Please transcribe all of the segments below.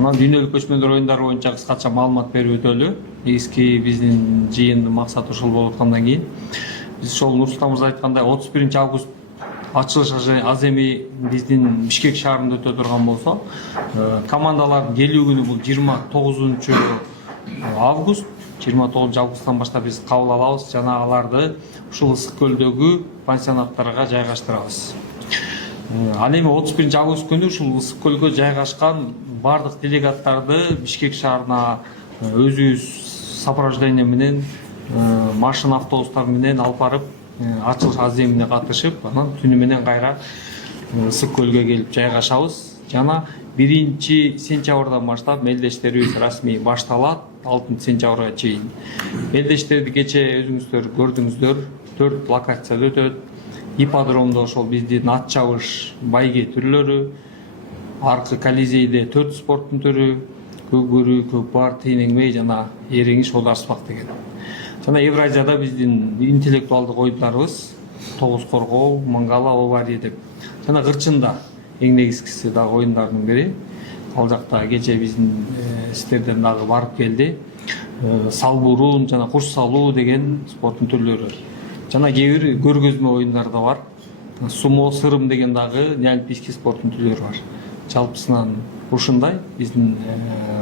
Анан дүйнөлүк көчмөндөр оюндары боюнча кыскача маалымат берип өтөлү. Негизги биздин жыйындын максаты ушул болуп аткандан кийин биз ошол Нурсултан мырза айткандай 31 август ачылыш аз эми биздин Бишкек шаарында өтө турган болсо, командалардын келүү күнү бул 29 август. 29 августтан баштап биз кабыл алабыз жана аларды ушул ысык көлдөгү пансионаттарга жайгаштырабыз. Ал эми 31 август күнү ушул ысык көлгө жайгашкан бардык делегаттарды Бишкек шаарына өзүбүз сопровождение менен машина автобустар менен алып барып ачылыш аземине катышып, анан түнү менен кайра ысык көлгө келип жайгашабыз. Жана 1 сентябрдан баштап мелдештерибиз расмий башталат. 6 сентябрга чейин. Мелдештерди кече өзүңүздөр көрдүңүздөр. 4 локацияда өтөт. Ипподромдо ошол биздин ат чабыш, байге түрлөрү, аркы Колизейде 4 спорттун түрү, көгөрү, көкпар, тейнеңмей жана эреңиш, одарспак деген. Жана Евразияда биздин интеллектуалдык оюндарыбыз тогуз коргоо, мангала, овария деп. Жана кырчында эң негизгиси дагы оюндардын бири. Ал жакта кече биздин сиздерден дагы барып келди. Салбурун жана куш салуу деген спорттун түрлөрү. Жана кээ бир көргөзмө оюндар да бар. Сумо, сырым деген дагы неолимпийский спорттун түрлөрү бар. Жалпысынан ушундай биздин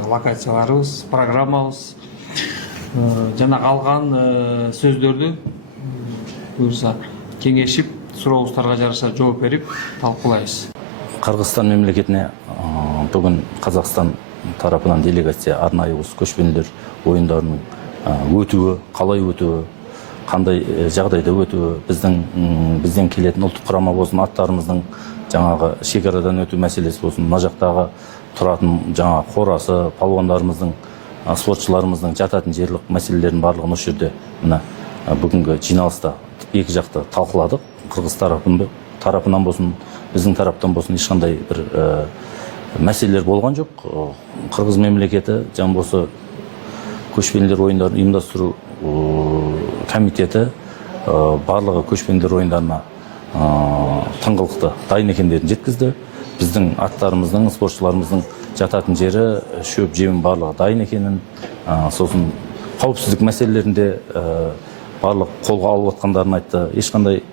локацияларыбыз, программабыз. Жана калган сөздөрдү буюрса кеңешип, сурообуздарга жараша жооп берип талкуулайбыз. Кыргызстан мемлекетине бүгүн Казакстан тарапынан делегация арнайы көчмөндөр оюндарынын өтүүү, калай өтүүү, кандай жагдайда өтүүү, бизден келетін улуттук курама болсун, аттарымыздын жаңагы шекарадан өтүү маселеси болсун, мына жактагы туратын жаңа корасы, палуандарымыздын, спортчуларымыздын жататын жерлик маселелердин баардыгын ошол жерде мына бүгүнкү жиналышта эки жакты талкууладык. Кыргыз тарапынан болсун, биздин тараптан болсун эч кандай бир маселелер болгон жок. Кыргыз мемлекети жан болсо көчмөндөр оюндарын уюмдастыруу комитети барлыгы көчмөндөр оюндарына тыңгылыкты дайын экендерин жеткизди. Биздин аттарымыздын, спортчуларымыздын жататын жери, шөп жемин барлыгы дайын экенин, сосын коопсуздук маселелеринде барлык колго алып аткандарын айтты. Эч кандай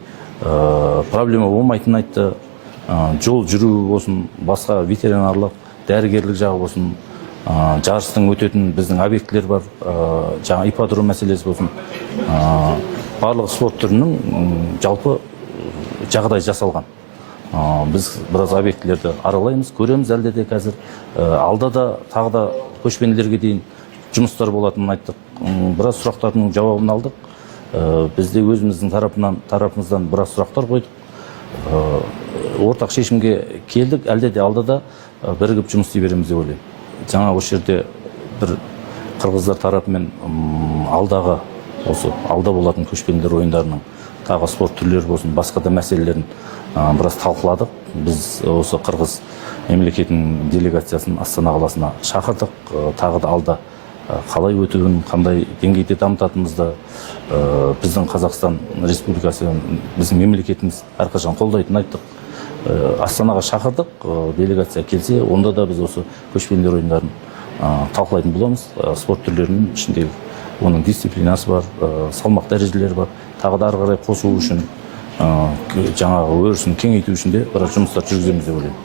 проблема болмайтынын айтты. Жол жүрүү болсун, башка ветеринарлык, дарыгерлик жагы болсун, жарыстын өтөтүн биздин объектилер бар, жаңа ипподром маселеси болсун, барлык спорт түрүнүн жалпы жагдай жасалган. Биз бираз объектилерди аралайбыз, көрөбүз. Алда да азыр алда да тагы да көчмөнлөргө дейин жумуштар болатынын айттык. Бираз сурактардын жабабын алдык. Бизде өзүбүздүн тарапыбыздан бираз сурактар койдук. Ортак чечимге келдик. Алда да биригип жумуш істей беребиз деп ойлойм. Жаңа ошол жерде бир кыргыздар тарапы менен алдагы осы алда болатын көчмөндөр оюндарынын тагы спорт түрлөрү болсун, башка да маселелерин бираз талкууладык. Биз осы Кыргыз мемлекетинин делегациясын Астана каласына чакырдык. Тагы да алда калай өтүүнүн, кандай деңгейде дамытатыныбызды биздин Казакстан Республикасы, биздин мемлекетибиз ар качан колдойтунун айттык. Астанага чакырдык. Делегация келсе, онда да биз осы көчмөндөр оюндарын талкуулайтын болобуз. Спорт түрлөрүнүн ичинде onun дисциплинасы бар, салмак дәрежелері бар. Тағы да ары қарай қосу үшін, жаңағы өрісін кеңейту үшін де бір жұмыстар жүргіземіз деп ойлаймын.